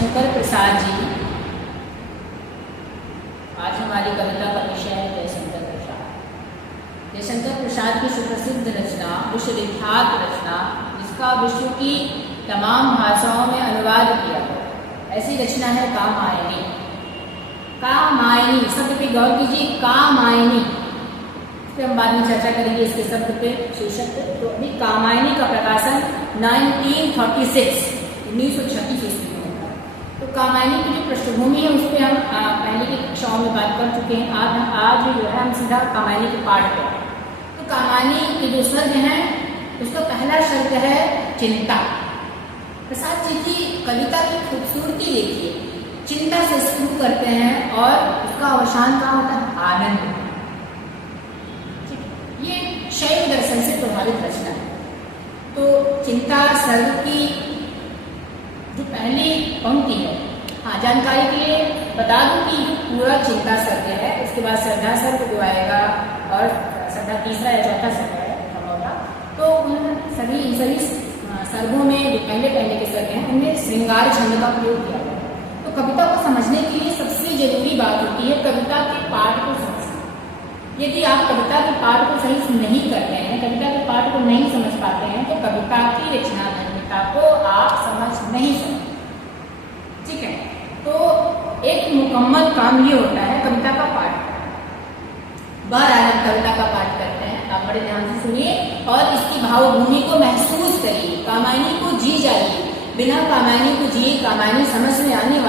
जयशंकर प्रसाद जी। आज हमारी कविता का विषय है जयशंकर प्रसाद। जयशंकर प्रसाद की सुप्रसिद्ध रचना विश्वविख्यात रचना, जिसका विश्व की तमाम भाषाओं में अनुवाद किया गया, ऐसी रचना है कामायनी। कामायनी शब्द पे गौर कीजिए, कामायनी, इस पर हम बाद में चर्चा करेंगे इसके शब्द पे, शीर्षक पे। तो अभी कामायनी का प्रकाशन 1936 ईस्वी में होता है। तो कामायनी की जो पृष्ठभूमि है उस पर हम पहले की कक्षाओं में बात कर चुके हैं। आज जो है हम सीधा कामायनी के पाठ पर। तो कामायनी के जो सर्ग है उसका पहला सर्ग है चिंता। प्रसाद जी की कविता की खूबसूरती देखिए, चिंता से शुरू करते हैं और उसका अवसान कहाँ होता है? आनंद। ये शैव दर्शन से प्रभावित रचना है। तो चिंता सर्ग की जो पहली पंक्ति है, हाँ जानकारी के लिए बता दूं कि पूरा चिंता सर्ग है, उसके बाद श्रद्धा सर्ग जो आएगा और श्रद्धा तीसरा या चौथा सर्ग है होगा। तो उन सभी सर्गों में जो पहले के सर्ग हैं उनमें श्रृंगार छंद का प्रयोग किया गया है। तो कविता को समझने के लिए सबसे जरूरी बात होती है कविता के पाठ को समझना। यदि आप कविता के पाठ को सही से नहीं करते हैं, कविता के पाठ को नहीं समझ पाते हैं, तो कविता की रचना धर्मिता को आप समझ नहीं सकते। ठीक है, तो एक मुकम्मल काम ये होता है कविता का पाठ। बहरहाल हम कविता का पाठ करते हैं, आप बड़े ध्यान से सुनिए और इसकी भावभूमि को महसूस करिए, कामायनी को जी जाइए। बिना कामायनी को जिए कामायनी समझ में आने